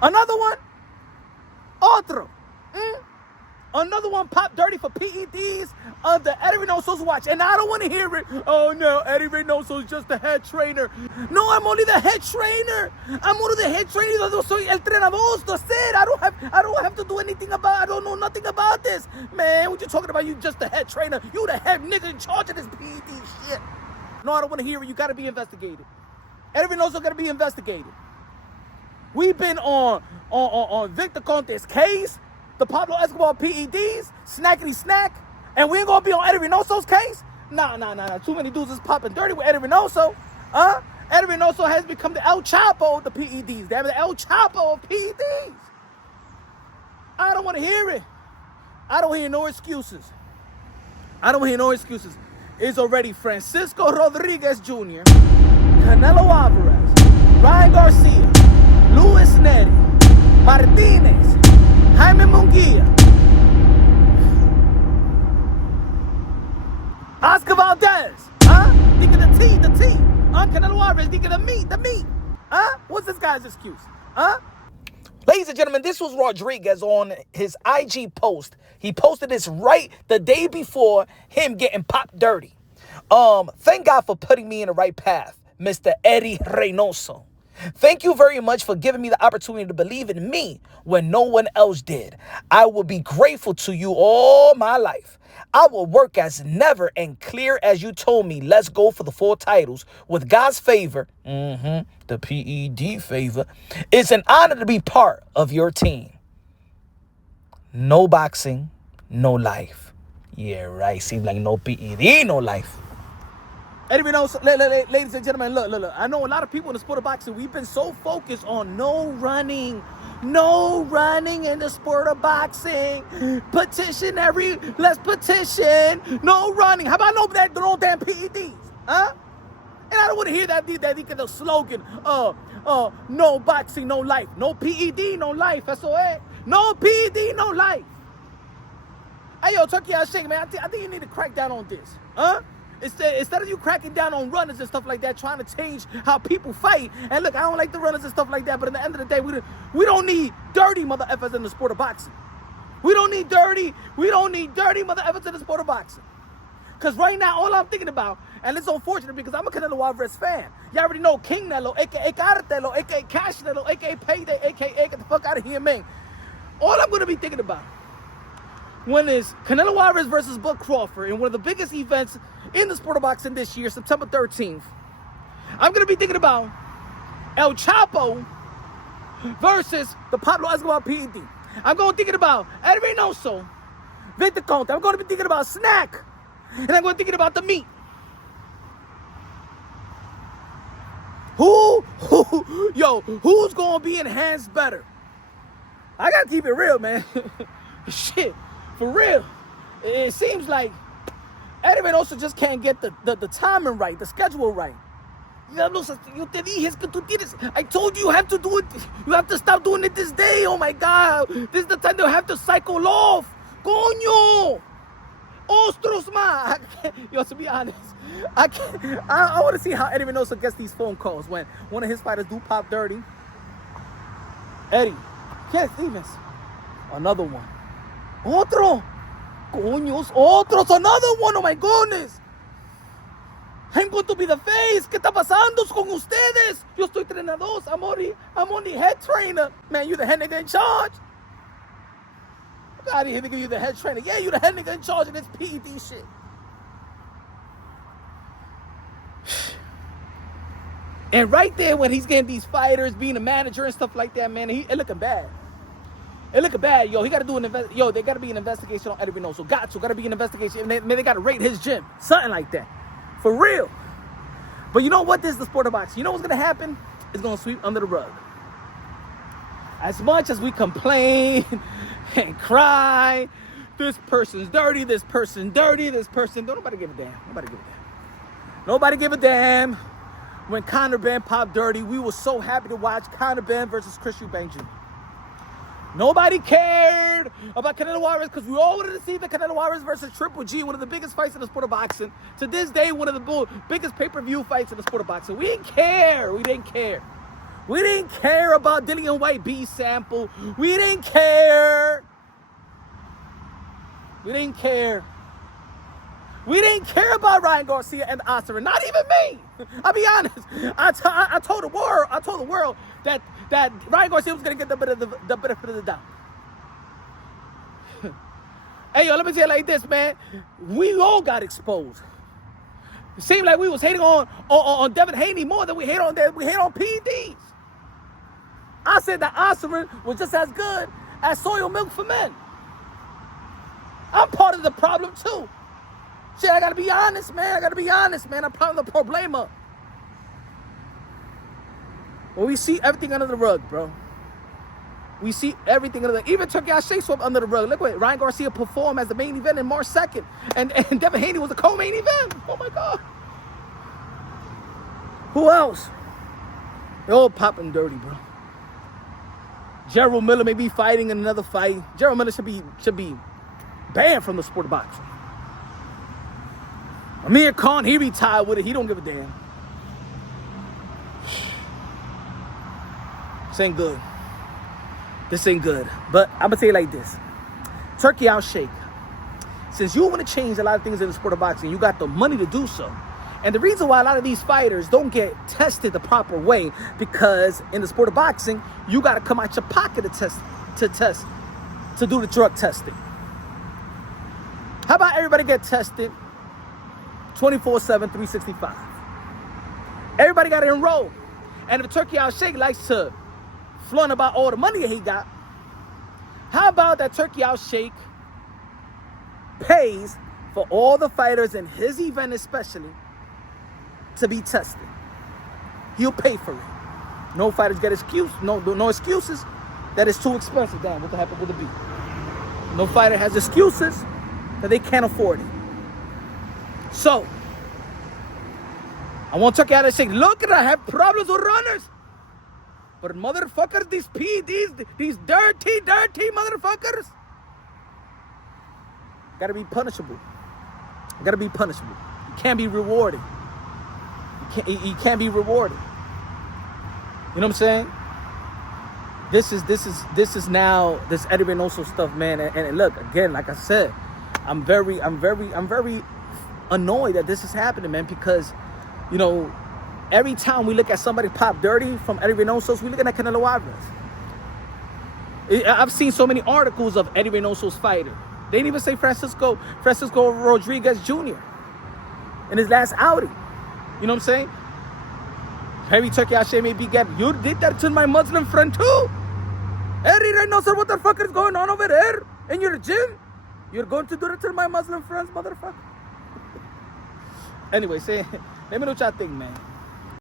Another one? Otro. Another one popped dirty for PEDs under Eddy Reynoso's watch. And I don't want to hear it. Oh no, Eddy Reynoso's just the head trainer. No, I'm only the head trainer. I'm only the head trainer. Yo soy el entrenador. That's it. I don't have to do anything about. I don't know nothing about this. Man, what you talking about? You just the head trainer. You the head nigga in charge of this PED shit. No, I don't want to hear it. You got to be investigated. Eddy Reynoso got to be investigated. We've been on Victor Conte's case, the Pablo Escobar PEDs, snackety snack, and we ain't gonna be on Eddy Reynoso's case? Nah. Too many dudes is popping dirty with Eddy Reynoso. Eddy Reynoso has become the El Chapo of the PEDs. They're the El Chapo of PEDs. I don't want to hear it. I don't hear no excuses. It's already Francisco Rodriguez Jr., Canelo Alvarez, Ryan Garcia, Luis Neri, Martinez, Jaime Munguia, Oscar Valdez, Thinking the T, Canelo Alvarez, thinking the meat, what's this guy's excuse, Ladies and gentlemen, this was Rodriguez on his IG post. He posted this right the day before him getting popped dirty. Thank God for putting me in the right path, Mr. Eddy Reynoso. Thank you very much for giving me the opportunity to believe in me when no one else did. I will be grateful to you all my life. I will work as never and clear as you told me. Let's go for the 4 titles. With God's favor, the PED favor, it's an honor to be part of your team. No boxing, no life. Yeah, right. Seems like no PED, no life. Eddy Reynoso, ladies and gentlemen, look. I know a lot of people in the sport of boxing, we've been so focused on no running in the sport of boxing. Let's petition, no running. How about no damn PEDs, And I don't want to hear that slogan, no boxing, no life. No PED, no life, that's all right. No PED, no life. Hey, yo, turkey ass shake, man, I think you need to crack down on this, Instead of you cracking down on runners and stuff like that, trying to change how people fight. And look, I don't like the runners and stuff like that, but at the end of the day, we don't need dirty mother effers in the sport of boxing. We don't need dirty mother effers in the sport of boxing. Because right now, all I'm thinking about, and it's unfortunate because I'm a Canelo Alvarez fan. Y'all already know King Nello, a.k.a. Cartelo, a.k.a. Cash Nello, a.k.a. Payday, a.k.a. get the fuck out of here, man. All I'm going to be thinking about when is Canelo Alvarez versus Bud Crawford in one of the biggest events in the sport of boxing this year, September 13th. I'm going to be thinking about El Chapo versus the Pablo Escobar PED. I'm going to be thinking about Eddy Reynoso, Victor Conte. I'm going to be thinking about snack. And I'm going to be thinking about the meat. Who's going to be enhanced better? I got to keep it real, man. Shit. For real, it seems like Eddy Reynoso just can't get the timing right, the schedule right. I told you have to do it. You have to stop doing it this day. Oh my God, this is the time they'll have to cycle off. Coño, ostros ma. Yo, to be honest, I want to see how Eddy Reynoso gets these phone calls when one of his fighters do pop dirty. Eddie, Ken Stevens, another one. Otro. Coños, otros, another one. Oh my goodness. I'm going to be the face. ¿Qué está pasando con ustedes? Yo estoy entrenador. I'm only head trainer. Man, you the head nigga in charge. Look out of here, nigga. You the head trainer. Yeah, you the head nigga in charge of this PED shit. And right there when he's getting these fighters, being a manager and stuff like that, man, it looking bad. It looking bad, yo. He got to do there got to be an investigation on Eddy Reynoso. Got to be an investigation. They got to rate his gym, something like that, for real. But you know what? This is the sport of boxing. You know what's gonna happen? It's gonna sweep under the rug. As much as we complain and cry, this person's dirty. This person. Don't nobody give a damn. Nobody give a damn. When Conor Ben popped dirty, we were so happy to watch Conor Ben versus Chris Eubank Jr. Nobody cared about Canelo Alvarez because we all wanted to see the Canelo Alvarez versus Triple G, one of the biggest fights in the sport of boxing. To this day, one of the biggest pay-per-view fights in the sport of boxing. We didn't care. We didn't care about Dillian White B sample. We didn't care. We didn't care. We didn't care about Ryan Garcia and Oscar. Not even me. I'll be honest. I told the world that Ryan Garcia was gonna get the benefit of the doubt. Hey, yo, let me tell you like this, man. We all got exposed. It seemed like we was hating on Devin Haney more than we hate on PEDs. I said that Oscar was just as good as soy milk for men. I'm part of the problem too. Shit, I gotta be honest, man. I'm part of the problema. Well, we see everything under the rug, bro. We see everything under the... Even Turkey Shake swept under the rug. Look what Ryan Garcia performed as the main event in March 2nd. And Devin Haney was the co-main event. Oh, my God. Who else? They're all popping dirty, bro. Gerald Miller may be fighting in another fight. Gerald Miller should be banned from the sport of boxing. Amir Khan, he retired with it. He don't give a damn. This ain't good. This ain't good. But I'm going to tell you like this. Turkey Al Sheikh. Since you want to change a lot of things in the sport of boxing, you got the money to do so. And the reason why a lot of these fighters don't get tested the proper way, because in the sport of boxing, you got to come out your pocket to do the drug testing. How about everybody get tested 24/7, 365? Everybody got to enroll. And if Turkey Al Sheikh likes to flaunt about all the money that he got, how about that Turkey Al Sheikh pays for all the fighters in his event especially to be tested? He'll pay for it. No fighters get no excuses that it's too expensive. Damn, what the happened with the beat? No fighter has excuses that they can't afford it. So, I want Turkey Al Sheikh, look at it, I have problems with runners. But motherfuckers, these PEDs, these dirty motherfuckers, gotta be punishable. Gotta be punishable. You can't be rewarded. You can't be rewarded. You know what I'm saying? This is now this Eddy Reynoso stuff, man. And look, again, like I said, I'm very annoyed that this is happening, man, because, you know, every time we look at somebody pop dirty from Eddy Reynoso's, we looking at Canelo Alvarez. I've seen so many articles of Eddy Reynoso's fighter. They didn't even say Francisco Rodriguez Jr. in his last outing. You know what I'm saying? Heavy Turkey Al Sheikh may be getting, you did that to my Muslim friend too. Eddy Reynoso, what the fuck is going on over there in your gym? You're going to do it to my Muslim friends, motherfucker. Anyway, let me know what y'all think, man.